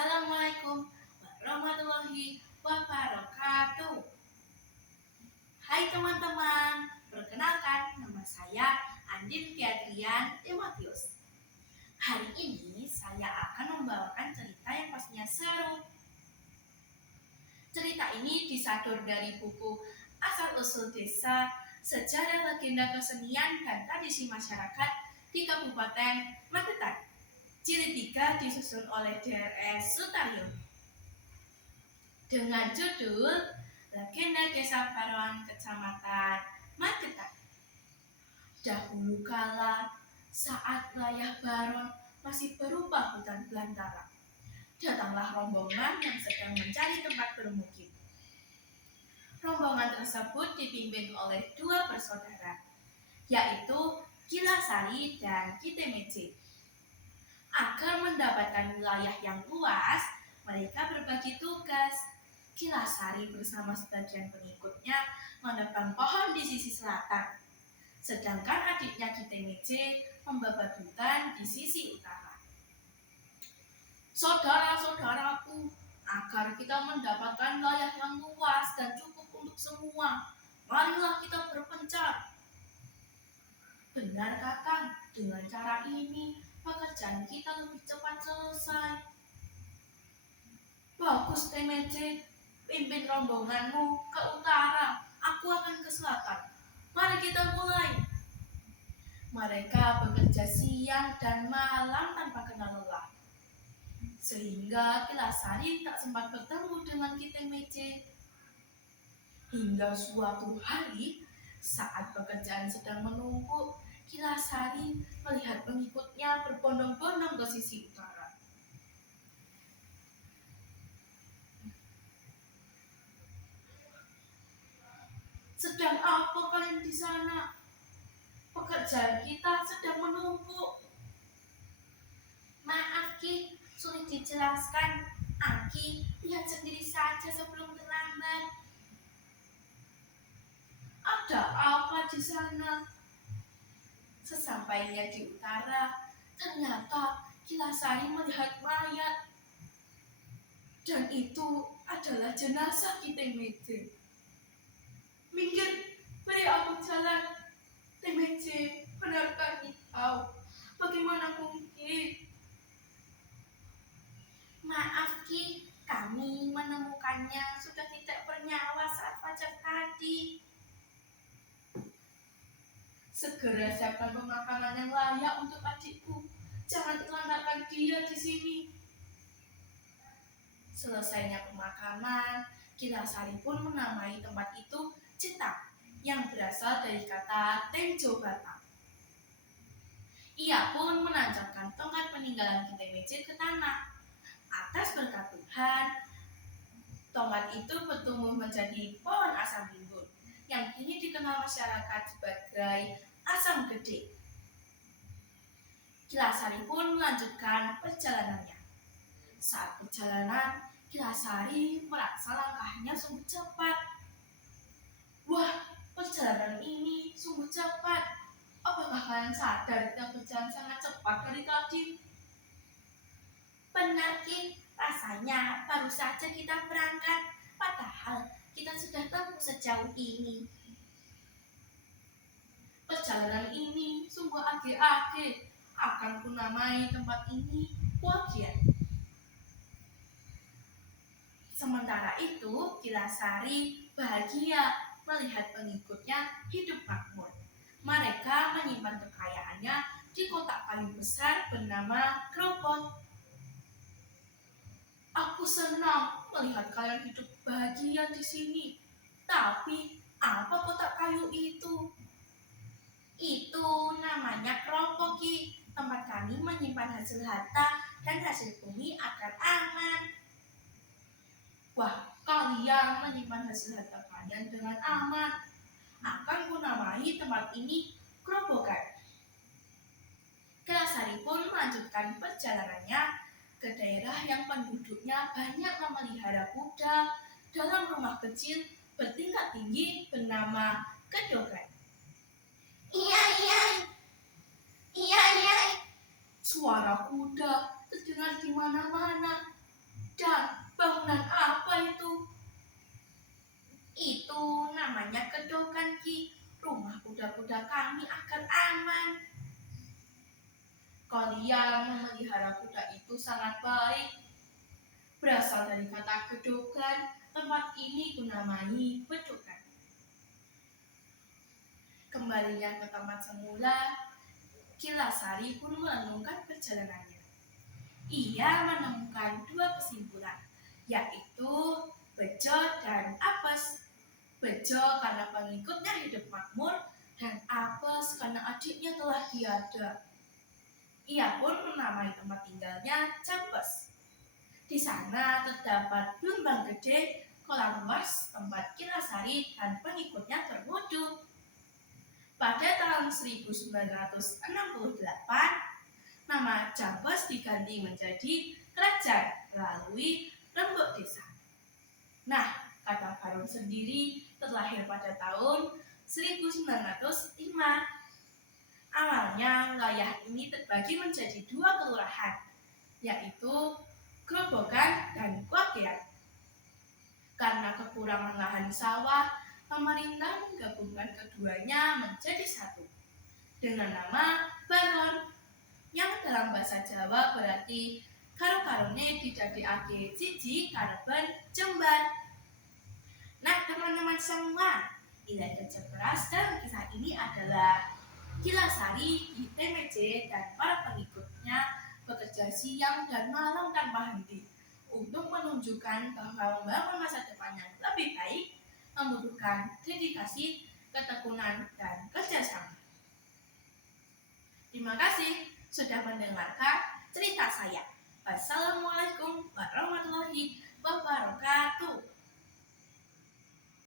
Assalamualaikum warahmatullahi wabarakatuh. Hai teman-teman, perkenalkan nama saya Andin Fiatrian Timotius. Hari ini saya akan membawakan cerita yang pastinya seru. Cerita ini disadur dari buku Asal-Usul Desa, Sejarah Legenda Kesenian dan Tradisi Masyarakat di Kabupaten Magetan. Jilid 3 disusun oleh Drs. Sutaryo dengan judul Legenda Desa Baron Kecamatan Magetan. Dahulu kala, saat layah Baron masih berupa hutan belantara, datanglah rombongan yang sedang mencari tempat bermukim. Rombongan tersebut dipimpin oleh dua bersaudara, yaitu Kilasari dan Kitemece. Agar mendapatkan wilayah yang luas, mereka berbagi tugas. Kilasari bersama sebagian pengikutnya menebang pohon di sisi selatan, sedangkan adiknya Kitemece membabat hutan di sisi utara. Saudara-saudaraku, agar kita mendapatkan wilayah yang luas dan cukup untuk semua, marilah kita berpencar. Benar Kakang, dengan cara ini pekerjaan kita lebih cepat selesai. Bagus Temece, pimpin rombonganmu ke utara, aku akan ke selatan. Mari kita mulai. Mereka bekerja siang dan malam tanpa kenal lelah, sehingga Kilasari tak sempat bertemu dengan Kitemece. Hingga suatu hari, saat pekerjaan sedang menumpuk, Kilasari melihat pengikutnya berbondong-bondong ke sisi utara. Sedang apa kalian di sana? Pekerjaan kita sedang menumpuk. Maaf Ki, sulit dijelaskan. Aki, lihat sendiri saja sebelum terlambat. Ada apa di sana? Sesampainya di utara, ternyata Kilasari melihat mayat. Dan itu adalah jenazah Kitemece. Minggir, beri aku jalan. Temece, benarkah engkau? Bagaimana mungkin? Maaf Ki, kami menemukannya sudah tidak bernyawa saat fajar tadi. Segera siapkan pemakaman yang layak untuk adikku. Jangan telantarkan dia di sini. Selesainya pemakaman, Kilasari pun menamai tempat itu Cetak, yang berasal dari kata Tenjo Batak. Ia pun menancapkan tongkat peninggalan Kitemece ke tanah. Atas berkat Tuhan, tongkat itu bertumbuh menjadi pohon asam rimbun, yang kini dikenal masyarakat sebagai asam gede. Kilasari pun melanjutkan perjalanannya. Saat perjalanan, Kilasari merasa langkahnya sungguh cepat. Wah, perjalanan ini sungguh cepat. Apakah kalian sadar kita berjalan sangat cepat dari tadi? Benar Ki, rasanya baru saja kita berangkat, padahal kita sudah tempuh sejauh ini. Perjalanan ini sungguh age-age. Akan kunamai tempat ini Wagian. Sementara itu, Kilasari bahagia melihat pengikutnya hidup makmur. Mereka menyimpan kekayaannya di kotak kayu besar bernama Kropot. Aku senang melihat kalian hidup bahagia di sini. Tapi, apa kotak kayu itu? Itu namanya Kropot, Ki. Tempat kami menyimpan hasil harta dan hasil bumi agar aman. Wah, kalian menyimpan hasil harta kalian dengan aman. Akan kunamai tempat ini Grobogan. Kilasari pun melanjutkan perjalanannya ke daerah yang penduduknya banyak memelihara kuda dalam rumah kecil bertingkat tinggi bernama Kedogan. Iya. Suara kuda terdengar di mana-mana. kami agar aman. Kalian memelihara kuda itu sangat baik. Berasal dari kata gedogan, tempat ini kunamai bedokan. Kembalinya ke tempat semula, Kilasari pun melanjutkan perjalanannya. Ia menemukan dua kesimpulan, yaitu Bejo dan Apes. Bejo karena pengikutnya hidup makmur, dan Apes karena adiknya telah tiada. Ia pun menamai tempat tinggalnya Capes. Di sana terdapat gelombang gede, kolam luas, tempat Kilasari dan pengikutnya berwudu. Pada tahun 1968, nama Capes diganti menjadi Kerajaan melalui Rembuk Desa. Nah, kata Harun sendiri terlahir pada tahun 1905. Awalnya wilayah ini terbagi menjadi dua kelurahan, yaitu Grobogan dan Kwagean. Karena kekurangan lahan sawah, pemerintah menggabungkan keduanya menjadi satu dengan nama Baron, yang dalam bahasa Jawa berarti karo-karone didadekake siji karepen jembar. Nah, teman-teman semua, nilai kerja keras dalam kisah ini adalah Kilasari, TMJ, dan para pengikutnya bekerja siang dan malam tanpa henti untuk menunjukkan bahwa membangun masa depan yang lebih baik membutuhkan dedikasi, ketekunan, dan kerjasama. Terima kasih sudah mendengarkan cerita saya. Wassalamualaikum warahmatullahi wabarakatuh.